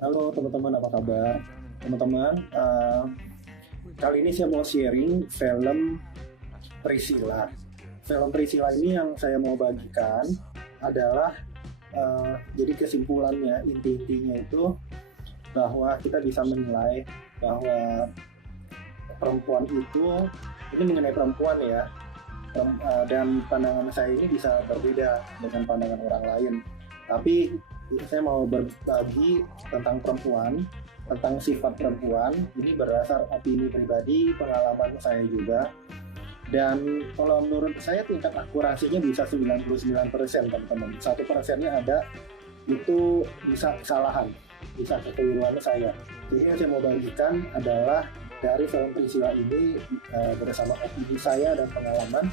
Halo teman-teman, apa kabar? Teman-teman, kali ini saya mau sharing film Priscilla. Film Priscilla ini yang saya mau bagikan adalah jadi kesimpulannya, inti-intinya itu bahwa kita bisa menilai bahwa perempuan itu, ini mengenai perempuan ya, dan pandangan saya ini bisa berbeda dengan pandangan orang lain. Tapi saya mau berbagi tentang perempuan, tentang sifat perempuan. Ini berdasar opini pribadi, pengalaman saya juga. Dan kalau menurut saya tingkat akurasinya bisa 99%, teman-teman. 1%-nya ada, itu bisa kesalahan, bisa kekeliruan saya. Jadi yang saya mau bagikan adalah dari film Priscilla ini bersama opini saya dan pengalaman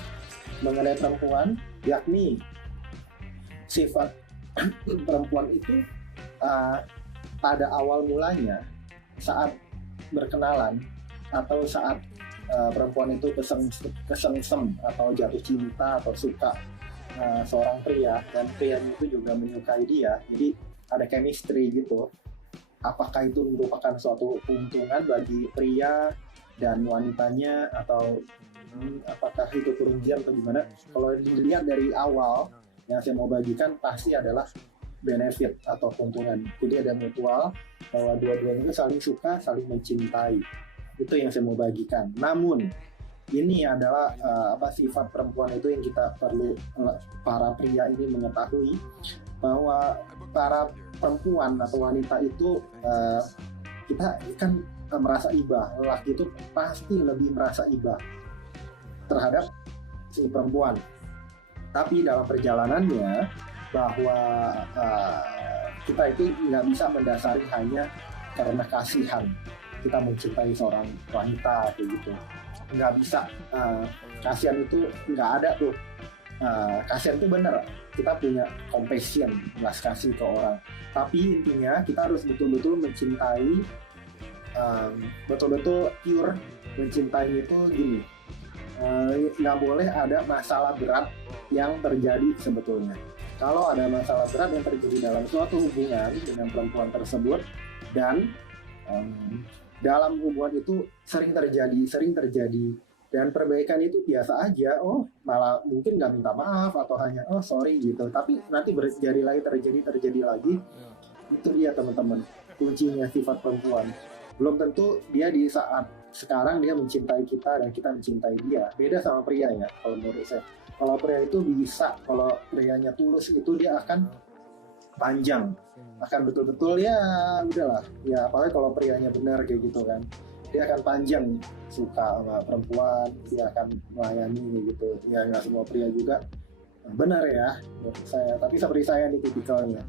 mengenai perempuan, yakni sifat perempuan itu pada awal mulanya saat berkenalan atau saat perempuan itu kesengsem atau jatuh cinta atau suka seorang pria dan pria itu juga menyukai dia, jadi ada chemistry gitu. Apakah itu merupakan suatu keuntungan bagi pria dan wanitanya atau apakah itu kerugian atau gimana? Kalau dilihat dari awal, yang saya mau bagikan pasti adalah benefit atau keuntungan. Jadi ada mutual bahwa dua-duanya saling suka, saling mencintai. Itu yang saya mau bagikan. Namun ini adalah sifat perempuan itu yang kita perlu para pria ini mengetahui bahwa para perempuan atau wanita itu kita kan merasa iba. Lelaki itu pasti lebih merasa iba terhadap si perempuan. Tapi dalam perjalanannya bahwa kita itu nggak bisa mendasari hanya karena kasihan kita mencintai seorang wanita kayak gitu. Nggak bisa. Kasihan itu nggak ada tuh. Kasihan itu bener, kita punya compassion, belas kasih ke orang. Tapi intinya kita harus betul-betul mencintai, betul-betul pure mencintai itu gini. Nggak boleh ada masalah berat yang terjadi sebetulnya. Kalau ada masalah berat yang terjadi dalam suatu hubungan dengan perempuan tersebut dan dalam hubungan itu sering terjadi dan perbaikan itu biasa aja, malah mungkin nggak minta maaf atau hanya sorry gitu, tapi nanti terjadi lagi. Itu dia teman-teman kuncinya sifat perempuan. Belum tentu dia di saat sekarang dia mencintai kita dan kita mencintai dia. Beda sama pria ya kalau menurut saya. Kalau pria itu bisa, kalau prianya tulus itu dia akan panjang, akan betul-betul ya udahlah ya, apalagi kalau prianya benar kayak gitu kan, dia akan panjang suka sama perempuan, dia akan melayani gitu ya. Nggak semua pria juga benar ya menurut saya, tapi seperti saya di tipikalnya.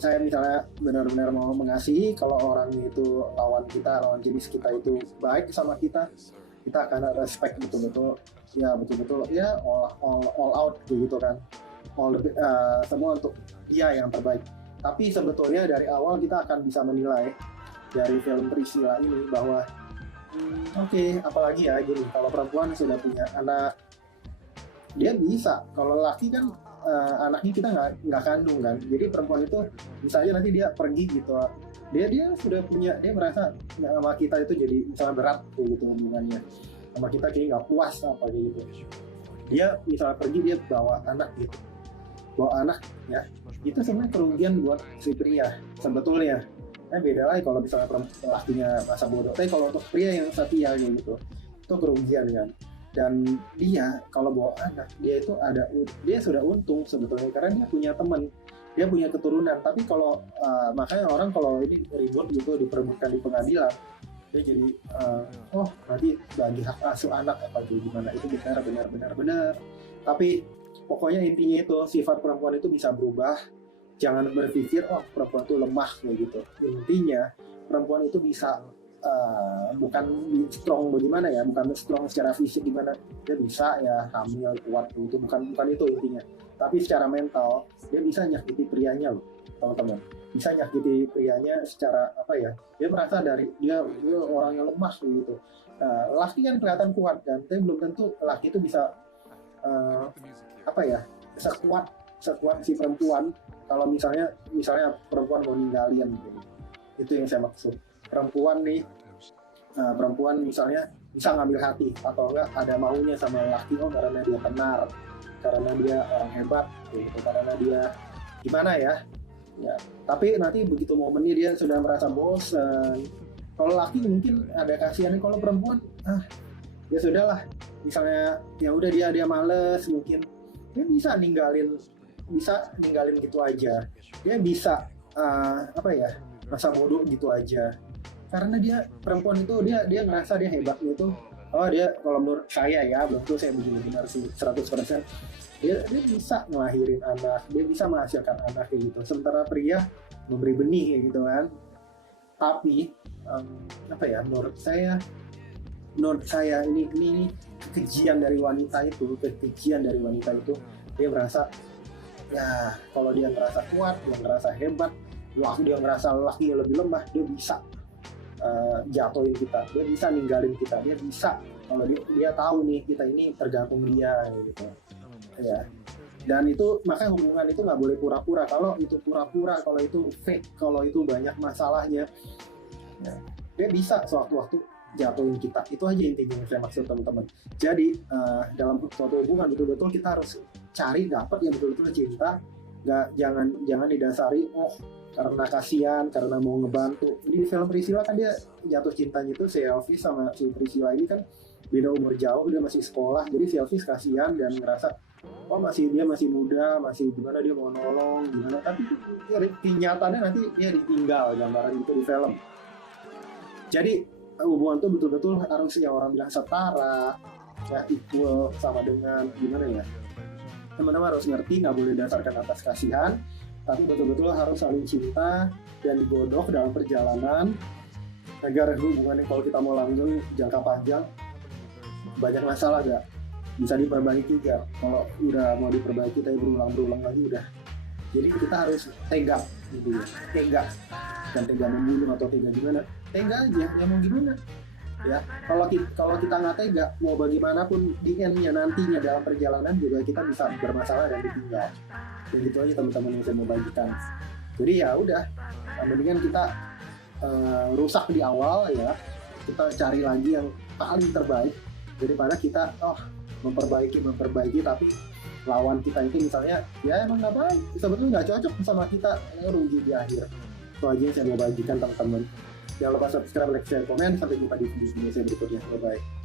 Saya misalnya benar-benar mau mengasihi, kalau orang itu lawan jenis kita itu baik sama kita akan respect betul-betul ya, all out gitu kan, semua untuk dia yang terbaik. Tapi sebetulnya dari awal kita akan bisa menilai dari film Priscilla ini bahwa apalagi ya gini, kalau perempuan sudah punya anak dia bisa, kalau laki kan anaknya kita nggak kandung kan. Jadi perempuan itu misalnya nanti dia pergi gitu, dia sudah punya, dia merasa sama kita itu jadi misalnya berat gitu hubungannya sama kita, kayak nggak puas apa gitu. Dia misalnya pergi, dia bawa anak ya, itu sebenarnya kerugian buat si pria sebetulnya. Beda lagi kalau misalnya lakinya masa bodoh, tapi kalau untuk pria yang setia gitu itu kerugian kan. Dan dia kalau bawa anak, dia sudah untung sebetulnya karena dia punya teman, dia punya keturunan. Tapi kalau makanya orang kalau ini ribut gitu diperebutkan di pengadilan, dia jadi nanti bagi hak asuh anak apa gimana, itu benar. Tapi pokoknya intinya itu sifat perempuan itu bisa berubah. Jangan berpikir perempuan itu lemah kayak gitu. Intinya perempuan itu bisa bukan strong bagaimana ya, bukan strong secara fisik gimana, dia bisa ya hamil kuat itu, bukan itu intinya. Tapi secara mental dia bisa nyakiti prianya loh teman-teman, bisa nyakiti prianya secara dia merasa dia orang yang lemah gitu. Laki kan kelihatan kuat kan, tapi belum tentu laki itu bisa sekuat si perempuan. Kalau misalnya perempuan mau ninggalin gitu, Itu yang saya maksud. Perempuan nih, perempuan misalnya bisa ngambil hati atau enggak ada maunya sama laki, oh karena dia tenar, karena dia orang hebat gitu, karena dia gimana ya. Ya, tapi nanti begitu momennya dia sudah merasa bosan. Kalau laki mungkin ada kasihan, kalau perempuan ya sudahlah, misalnya ya udah dia males, mungkin dia bisa ninggalin gitu aja. Dia bisa masa bodoh gitu aja, karena dia perempuan itu dia ngerasa dia hebatnya itu, oh dia, kalau menurut saya ya, belum tentu saya benar 100%, dia bisa ngelahirin anak, dia bisa menghasilkan anak kayak gitu. Sementara pria memberi benih kayak gitu kan. Tapi menurut saya ini kekejian dari wanita itu, dia merasa ya kalau dia ngerasa kuat, dia ngerasa hebat, dia ngerasa laki yang lebih lemah, dia bisa jatuhin kita, dia bisa ninggalin kita, dia bisa, kalau dia tahu nih kita ini tergantung dia gitu ya. Dan itu makanya hubungan itu nggak boleh pura-pura. Kalau itu pura-pura, kalau itu fake, kalau itu banyak masalahnya ya, dia bisa sewaktu-waktu jatuhin kita. Itu aja intinya yang saya maksud teman-teman. Jadi dalam suatu hubungan betul-betul kita harus cari dapat yang betul-betul cinta. Jangan didasari karena kasihan, karena mau ngebantu. Di film Priscilla kan dia jatuh cintanya itu, si Elvis sama si Priscilla ini kan beda umur jauh, dia masih sekolah. Jadi si Elvis kasihan dan ngerasa dia masih muda, masih gimana dia mau nolong gimana, tapi kenyataannya nanti dia ditinggal, gambaran itu di film. Jadi hubungan itu betul-betul harus yang orang bilang setara, ya equal, sama dengan gimana ya, teman-teman harus ngerti, nggak boleh dasarkan atas kasihan, tapi betul-betul harus saling cinta dan digodok dalam perjalanan agar hubungannya kalau kita mau langgeng jangka panjang. Banyak masalah gak bisa diperbaiki gak, kalau udah mau diperbaiki tapi berulang lagi udah. Jadi kita harus tega gitu ya, tega, dan tega membunuh atau tega gimana, tega aja ya, mau gimana ya. Kalau kita nggak tega, mau bagaimanapun di endnya nantinya dalam perjalanan juga kita bisa bermasalah dan ditinggal. Dan gitu aja teman-teman yang saya mau bagikan. Jadi ya udah, mendingan kita rusak di awal ya, kita cari lagi yang paling terbaik daripada kita memperbaiki tapi lawan kita itu misalnya ya emang nggak baik, sebetulnya nggak cocok sama kita, rugi di akhir. Itu aja yang saya mau bagikan teman-teman. Jangan lupa subscribe, like, share, komen. Sampai jumpa di video saya berikutnya. Bye bye.